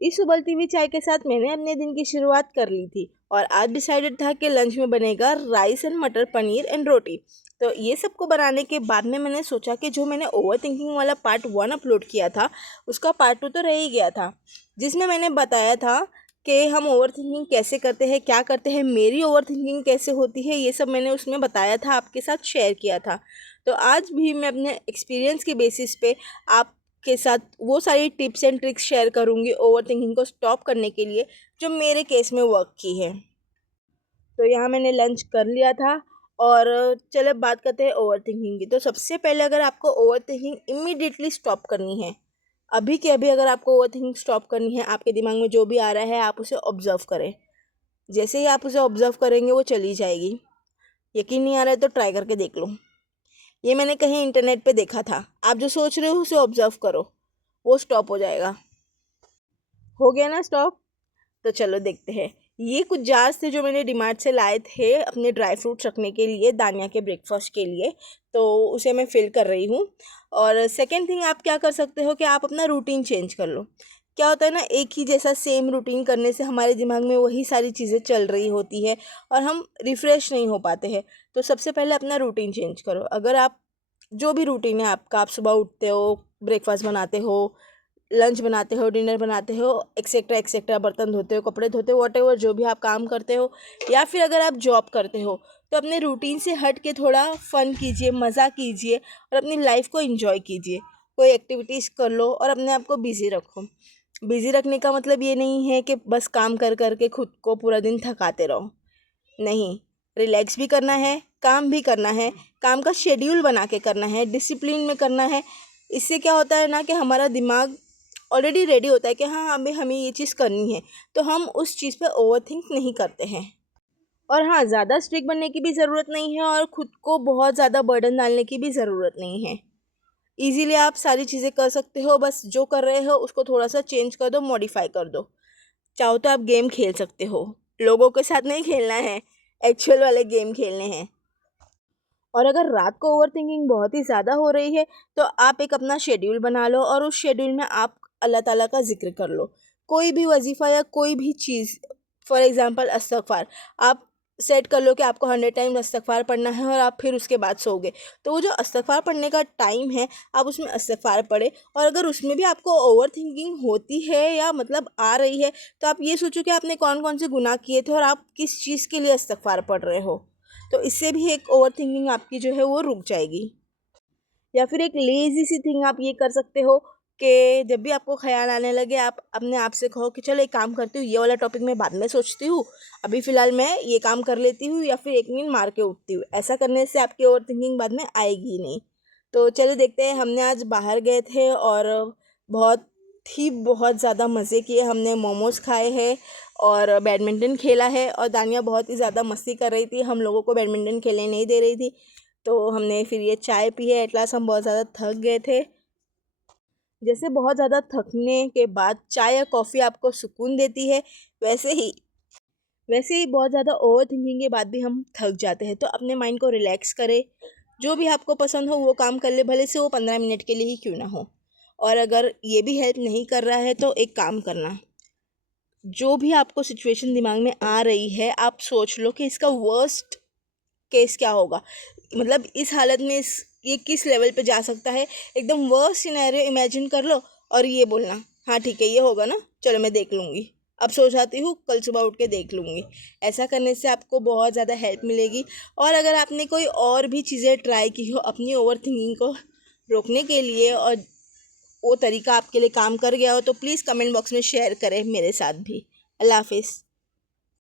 इस उबलती हुई चाय के साथ मैंने अपने दिन की शुरुआत कर ली थी और आज डिसाइडेड था कि लंच में बनेगा राइस एंड मटर पनीर एंड रोटी। तो ये सबको बनाने के बाद में मैंने सोचा कि जो मैंने ओवर थिंकिंग वाला पार्ट 1 अपलोड किया था उसका पार्ट 2 तो रह ही गया था, जिसमें मैंने बताया था कि हम ओवर थिंकिंग कैसे करते हैं, क्या करते हैं, मेरी ओवर थिंकिंग कैसे होती है, ये सब मैंने उसमें बताया था, आपके साथ शेयर किया था। तो आज भी मैं अपने एक्सपीरियंस के बेसिस पे आपके साथ वो सारी टिप्स एंड ट्रिक्स शेयर करूँगी ओवर थिंकिंग को स्टॉप करने के लिए, जो मेरे केस में वर्क की है। तो यहाँ मैंने लंच कर लिया था और चलो बात करते हैं ओवर थिंकिंग की। तो सबसे पहले अगर आपको ओवर थिंकिंग इमीडिएटली स्टॉप करनी है, अभी के अभी अगर आपको ओवर थिंकिंग स्टॉप करनी है, आपके दिमाग में जो भी आ रहा है आप उसे ऑब्जर्व करें। जैसे ही आप उसे ऑब्जर्व करेंगे वो चली जाएगी। यकीन नहीं आ रहा है तो ट्राई करके देख लो। ये मैंने कहीं इंटरनेट पे देखा था। आप जो सोच रहे हो उसे ऑब्जर्व करो, वो स्टॉप हो जाएगा। हो गया ना स्टॉप? तो चलो देखते हैं। ये कुछ जार्स थे जो मैंने डीमार्ट से लाए थे अपने ड्राई फ्रूट्स रखने के लिए, दानिया के ब्रेकफास्ट के लिए। तो उसे मैं फिल कर रही हूँ। और सेकेंड थिंग आप क्या कर सकते हो कि आप अपना रूटीन चेंज कर लो। क्या होता है ना, एक ही जैसा सेम रूटीन करने से हमारे दिमाग में वही सारी चीज़ें चल रही होती है और हम रिफ़्रेश नहीं हो पाते हैं। तो सबसे पहले अपना रूटीन चेंज करो। अगर आप जो भी रूटीन है आपका, आप सुबह उठते हो, ब्रेकफास्ट बनाते हो, लंच बनाते हो, डिनर बनाते हो, एक्सेट्रा एक्सेट्रा, बर्तन धोते हो, कपड़े धोते हो, व्हाटएवर जो भी आप काम करते हो, या फिर अगर आप जॉब करते हो, तो अपने रूटीन से हट के थोड़ा फ़न कीजिए, मज़ा कीजिए और अपनी लाइफ को एंजॉय कीजिए। कोई एक्टिविटीज़ कर लो और अपने आप को बिज़ी रखो। बिज़ी रखने का मतलब ये नहीं है कि बस काम कर कर के खुद को पूरा दिन थकाते रहो। नहीं, रिलैक्स भी करना है, काम भी करना है, काम का शेड्यूल बना के करना है, डिसिप्लिन में करना है। इससे क्या होता है ना कि हमारा दिमाग ऑलरेडी रेडी होता है कि हाँ हमें हमें ये चीज़ करनी है, तो हम उस चीज़ पे ओवरथिंक नहीं करते हैं। और हाँ, ज़्यादा स्ट्रिक्ट बनने की भी ज़रूरत नहीं है और खुद को बहुत ज़्यादा बर्डन डालने की भी ज़रूरत नहीं है। ईज़िली आप सारी चीज़ें कर सकते हो, बस जो कर रहे हो उसको थोड़ा-सा चेंज कर दो, मॉडिफ़ाई कर दो। चाहो तो आप गेम खेल सकते हो, लोगों के साथ नहीं खेलना है, एक्चुअल वाले गेम खेलने हैं। और अगर रात को ओवरथिंकिंग बहुत ही ज़्यादा हो रही है, तो आप एक अपना शेड्यूल बना लो और उस शेड्यूल में आप अल्लाह ताला का ज़िक्र कर लो। कोई भी वज़ीफ़ा या कोई भी चीज़, फॉर एग्ज़ाम्पल इस्तिग़फ़ार, आप सेट कर लो कि आपको 100 टाइम इस्तिग़फ़ार पढ़ना है और आप फिर उसके बाद सोओगे। तो वो जो इस्तिग़फ़ार पढ़ने का टाइम है, आप उसमें इस्तिग़फ़ार पढ़ें। और अगर उसमें भी आपको ओवरथिंकिंग होती है या मतलब आ रही है, तो आप ये सोचो कि आपने कौन-कौन से गुनाह किए थे और आप किस चीज़ के लिए इस्तिग़फ़ार पढ़ रहे हो। तो इससे भी एक ओवरथिंकिंग आपकी जो है वो रुक जाएगी। या फिर एक लेज़ी सी थिंग आप ये कर सकते हो कि जब भी आपको ख़्याल आने लगे, आप अपने आप से कहो कि चलो एक काम करती हूँ, ये वाला टॉपिक मैं बाद में सोचती हूँ, अभी फ़िलहाल मैं ये काम कर लेती हूँ या फिर 1 नींद मार के उठती हूँ। ऐसा करने से आपकी ओवरथिंकिंग बाद में आएगी ही नहीं। तो चलिए देखते हैं, हमने आज बाहर गए थे और बहुत बहुत ज़्यादा मज़े किए। हमने मोमोज़ खाए हैं और बैडमिंटन खेला है और दानिया बहुत ही ज़्यादा मस्ती कर रही थी, हम लोगों को बैडमिंटन खेलने नहीं दे रही थी। तो हमने फिर ये चाय पी है। एट लास्ट हम बहुत ज़्यादा थक गए थे। जैसे बहुत ज़्यादा थकने के बाद चाय या कॉफ़ी आपको सुकून देती है, वैसे ही बहुत ज़्यादा ओवरथिंकिंग के बाद भी हम थक जाते हैं। तो अपने माइंड को रिलैक्स करें, जो भी आपको पसंद हो वो काम कर ले, भले से वो 15 मिनट के लिए ही क्यों ना हो। और अगर ये भी हेल्प नहीं कर रहा है तो एक काम करना, जो भी आपको सिचुएशन दिमाग में आ रही है, आप सोच लो कि इसका वर्स्ट केस क्या होगा, मतलब इस हालत में ये किस लेवल पे जा सकता है। एकदम वर्स्ट सिनेरियो इमेजिन कर लो और ये बोलना, हाँ ठीक है ये होगा ना, चलो मैं देख लूँगी, अब सो जाती हूँ, कल सुबह उठ के देख लूँगी। ऐसा करने से आपको बहुत ज़्यादा हेल्प मिलेगी। और अगर आपने कोई और भी चीज़ें ट्राई की हो अपनी ओवर थिंकिंग को रोकने के लिए और वो तरीका आपके लिए काम कर गया हो, तो प्लीज़ कमेंट बॉक्स में शेयर करें मेरे साथ भी। अल्लाह हाफिज़।